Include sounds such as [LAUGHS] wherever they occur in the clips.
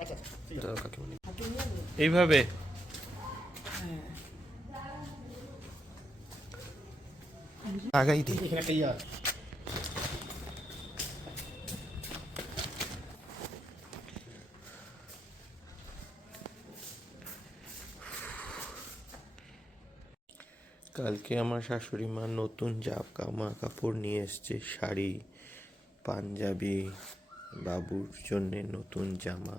আচ্ছা এইভাবে? আগাই দিই একটা ইয়ে। কালকে আমার শাশুড়ি মা নতুন জামা কাপড় নিয়ে এসছে শাড়ি পাঞ্জাবি। বাবুর জন্যে নতুন জামা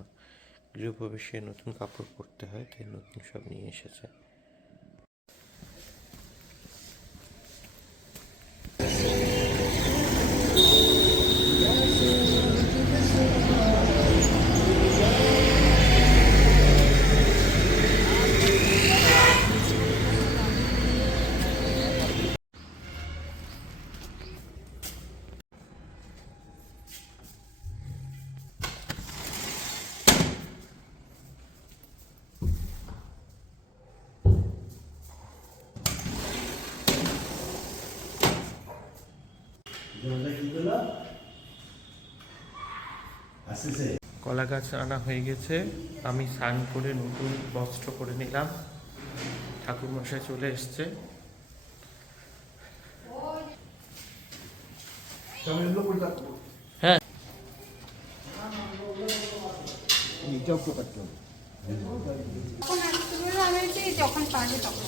গৃহপ্রবেশে নতুন কাপড় পরতে হয় তাই নতুন সব নিয়ে এসেছে। কলা গাছ আনা হয়ে গেছে আমি স্নান করে নতুন বস্ত্র করে নিলাম ঠাকুর মশাই চলে এসছে হ্যাঁ। যখন পারবে তখন।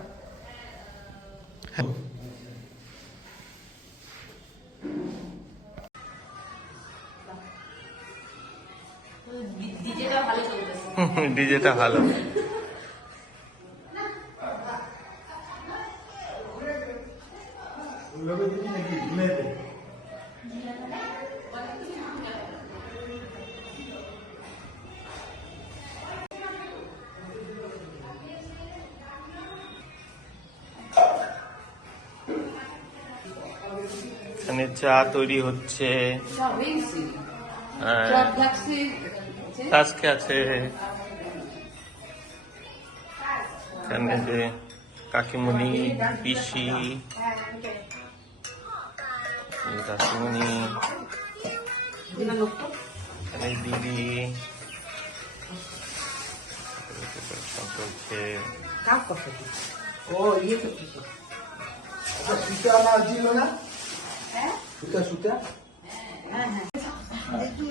ডিজেটা ভালো [LAUGHS] চা তৈরি হচ্ছে। নিয়ে আসো কেউ খাইতে ডান দিকে সামনের টিভির সামনে ডান দিকে যেটা কি চালু জানি তুই না?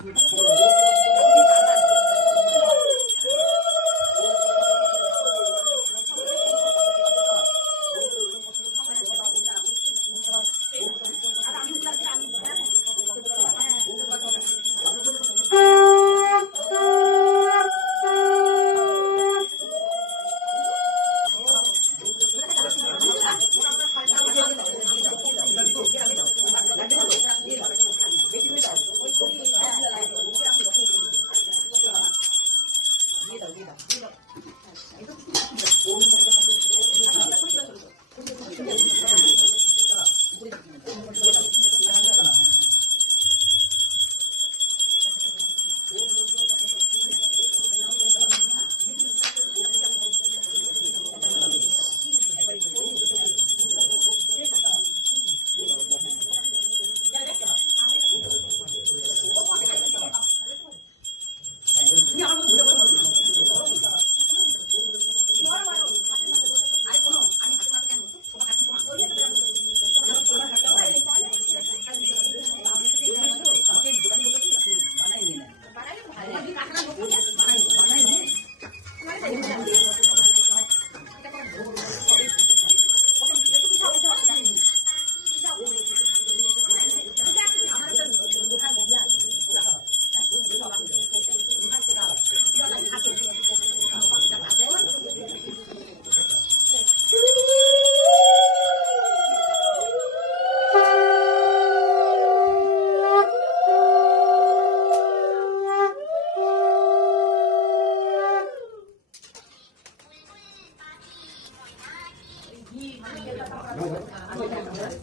না।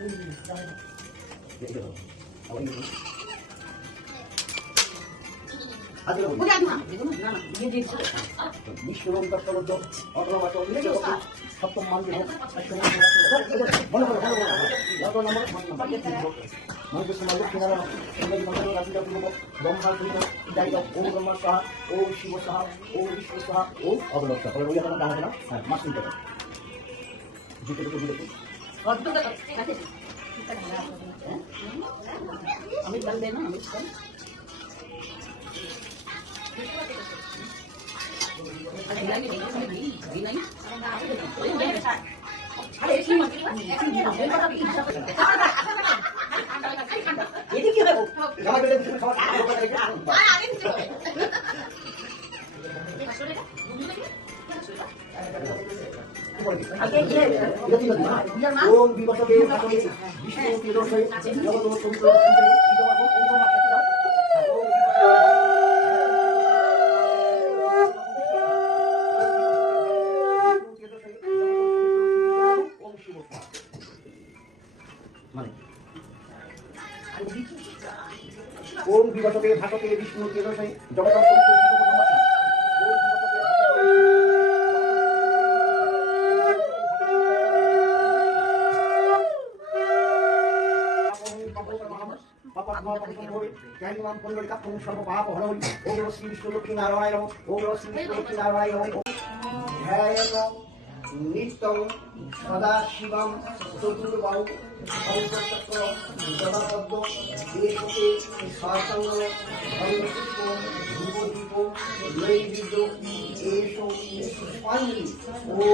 নিতে হবে দুটো দুটো দুটো আমি বল দেনা আমি এটি কি হবে জামা পেলে কিছু খাওয়া ওম বিবসকে ভাতকে বিষ্ণু তিরসে জগত সন্ত ইদবাহ ওম ব্রহ্মা মানে ওম বিবসকে ভাতকে বিষ্ণু তিরসে জগত সন্ত ইদবাহ ওম বিবসকে নিত্যং সদা শিবম চতুর্বাহু শঙ্করচক্র জগপদ্ম দেশকে সৎসঙ্গ ধর্মপুষ্প ধ্রুবদীপ নৈবিদ্য এষ পানি ও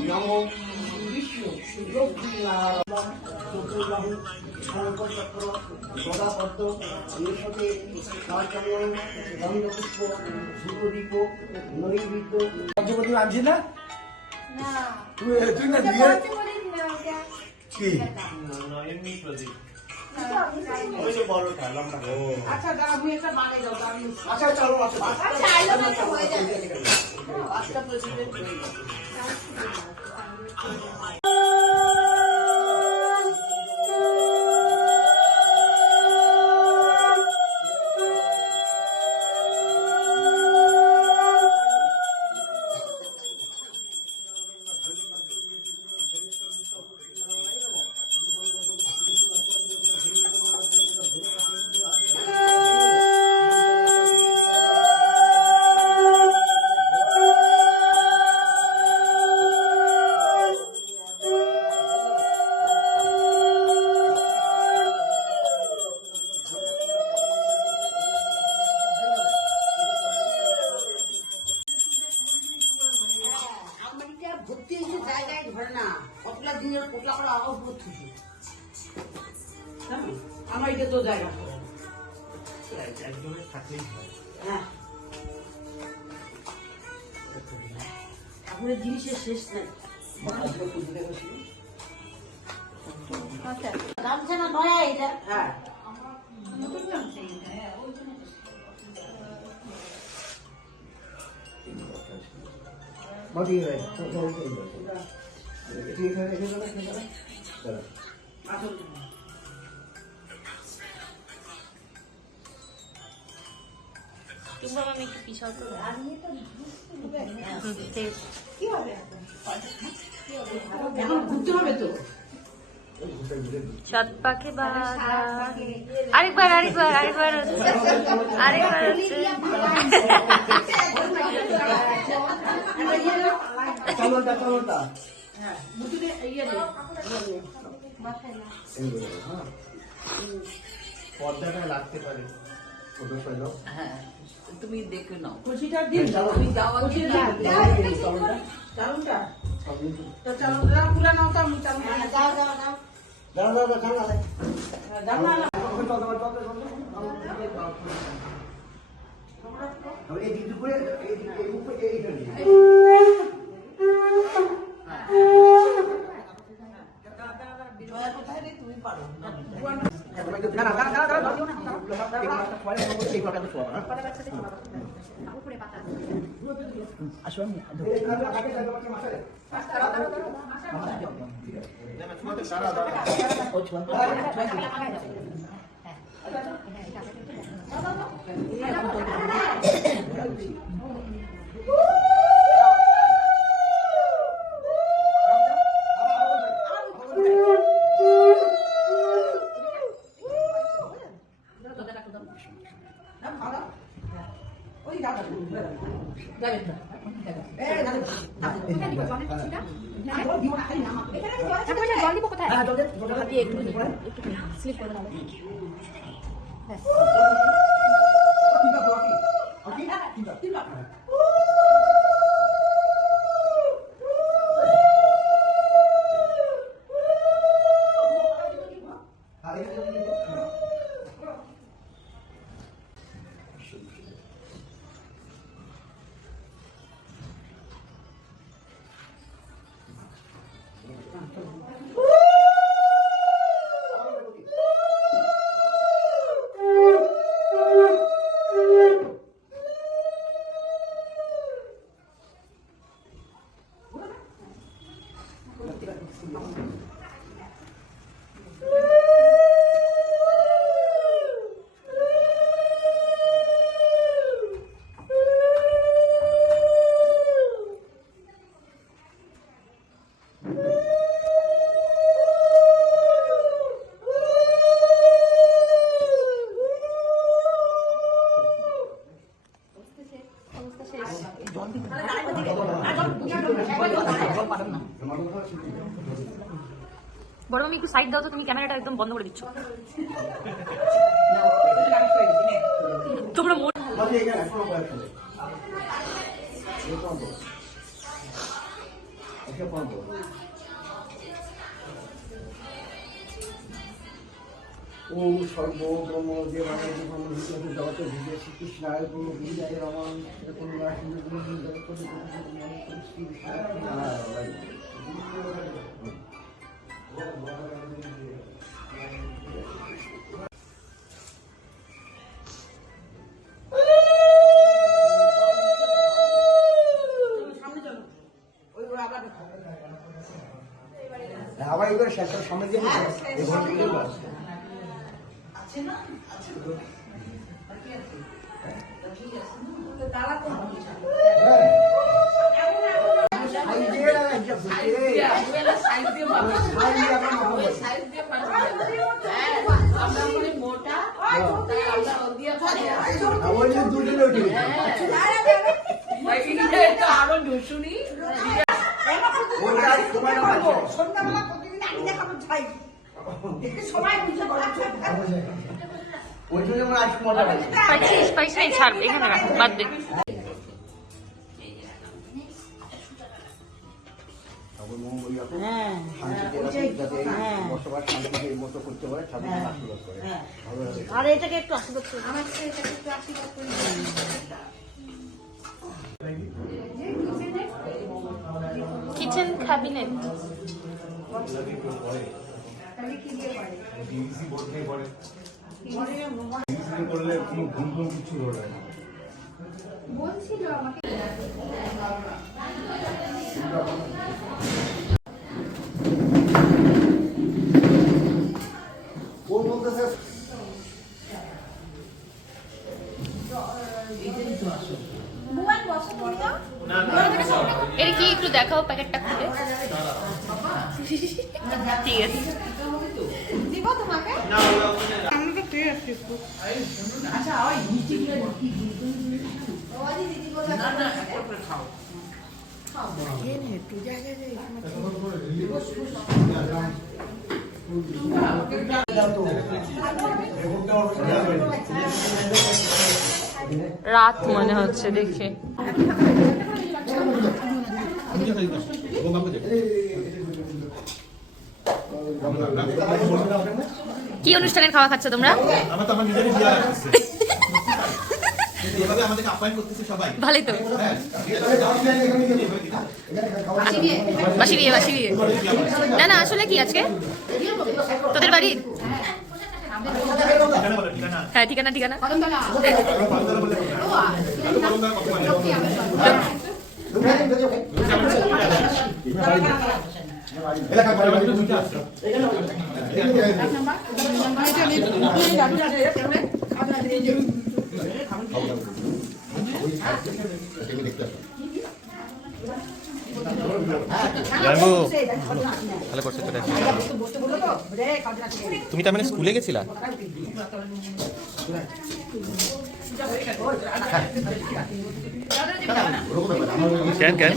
নম বিষ্ণু লক্ষ্মীনারায়ণ চতুর্বাহু শঙ্করচক্র গদাপদ্ম এষকে সৎসঙ্গ ধর্মপুষ্প ধ্রুবদীপ নৈবিদ্য পঞ্চবতী আনছি না না তুই তুই না ওটা দিয়ে বলতে বলিস না? ওটা কি? আচ্ছা দাঁড়া আমি একটা বানাই দাও আমি আচ্ছা চলো আচ্ছা। আচ্ছা আইলো মাত্র হয়ে যাবে। আটটা প্রেসিডেন্ট হয়ে গেল আমারটা আমার এটা তো জায়গা। হ্যাঁ। ঠাকুরের জিনিসের শেষ নাই। আচ্ছা গামছা না নয়া এটা। হ্যাঁ। বাকি রয়েছে ঠিক আছে চলো আসল কিংবা আমি একটু পিছাও তো এখন? ঘুরতে হবে তো। সাত পাখি আরেকবার আরেকবার আরেকবার আরেকবার হচ্ছে। চলোটা চলোটা হ্যাঁ ইয়ে পর্দাটা লাগতে পারে। হ্যাঁ তুমি দেখে নাও। কলসিটার দিন। তুমি যাওয়া চলোটা চালুটা তো চালু দাও। পুরা নাও তো আমি চালু হ্যাঁ, যাও যাও যাও দাঁড়া দাঁড়া দাঁড়া দাঁড়া দাও না না। আমি এই দিক করে এই দিক এই উপরে এইটা নিয়ে জয়া কোথায় রে তুমি পারো না না দাঁড়া এই এই না আসো আমি ওই দাদা যাবে না কোথায় হ্যাঁ একটু স্লিপ করবে বড় মামি, একটু সাইড দাও তো, তুমি ক্যামেরাটা একদম বন্ধ করে দিচ্ছ। তোমরা পর্ব ও সর্বব্রহ্ম মানে আবার এবার শেষের সামনে দিয়ে তারা তো। সন্ধ্যাবেলা প্রতিদিন আমি দেখাবো যাই সময় বুঝে বলছো ওই জন্য আমার আজ মজা পাচ্ছে পাইছিস পাইছিস নাই ছাড়, এখানে বাদ দে। ঠাকুর মঙ্গল যাতে হ্যাঁ শান্তিতে যাতে বসবাস শান্তিতে মতো করতে পারে ঠাকুর আশীর্বাদ করে আর এটাকে একটু আশীর্বাদ করো। আমার ছেলেটাকে একটু আশীর্বাদ করে কিচেন ক্যাবিনেট তাহলে কি দিয়ে পারে। বলছিল আমাকে কোন বসো তুমিও এটা কি একটু দেখাও প্যাকেটটা খুলে? ঠিক আছে। দিব তোমাকে? ও আজ দিদি বলে না না একটা করে খাও রাত মনে হচ্ছে দেখে কি অনুষ্ঠানের খাওয়া খাচ্ছ তোমরা এভাবে আমাদেরকে আপ্যায়ন করতেছে সবাই। ভালোই তো। হ্যাঁ। বাসি বিয়ে বাসি বিয়ে। না না আসলে কি আজকে? তোদের বাড়ি? ঠিকানা হ্যাঁ ঠিকানা ঠিকানা। বাড়ি জানব ভালো করছে তো তুমি তার মানে স্কুলে গেছিলা? কেন কেন?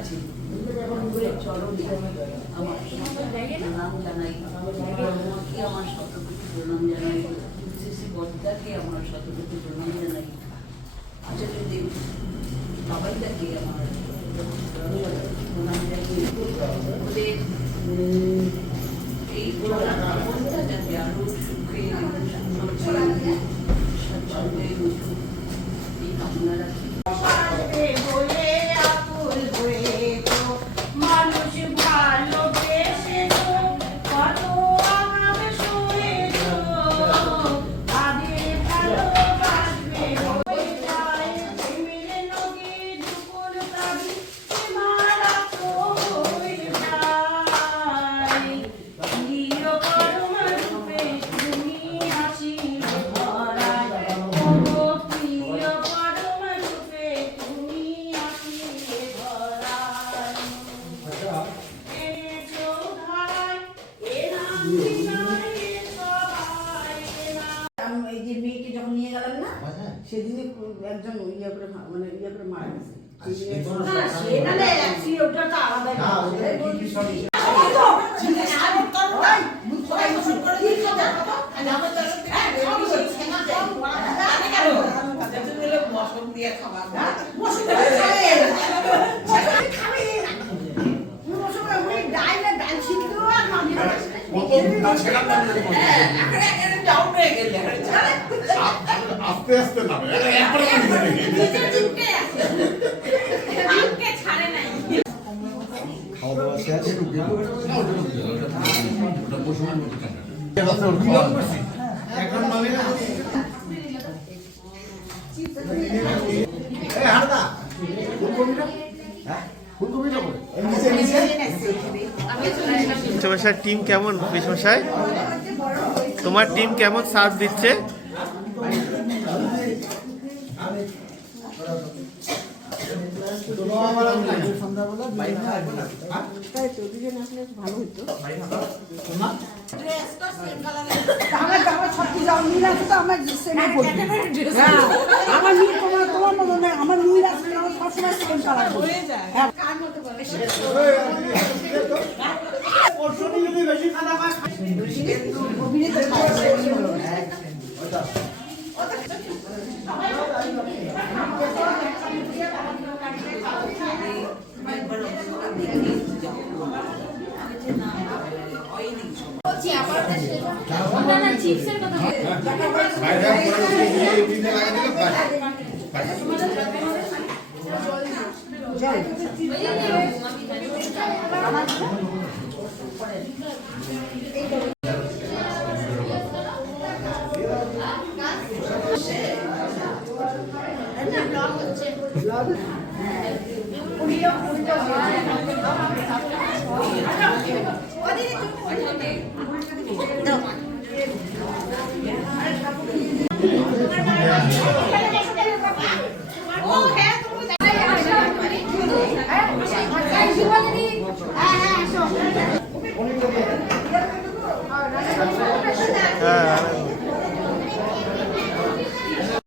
ঠাকুরের চরণে আমার প্রণাম জানাই আমাকে আমার শতকোটি প্রণাম জানাই শ্রী বদ্দাকে আমার শতকোটি প্রণাম জানাই আচার্য দেব তাকে আমার আস্তে নামে একবারে খাওয়া দাওয়া শেষ এখন মানে হ্যাঁ? টিম কেমন তোমার টিম কেমন সাথ দিচ্ছে আমার জামা ছটকি যাও নীল আছে তো আমার সেমে পড়বে হ্যাঁ আমার নীল তোমার তোমার মতো না আমার নীল আছে সবসময় সেম কালার হয়ে যায় আর বলতে পারবে না না 네. 우리 형 우리 형.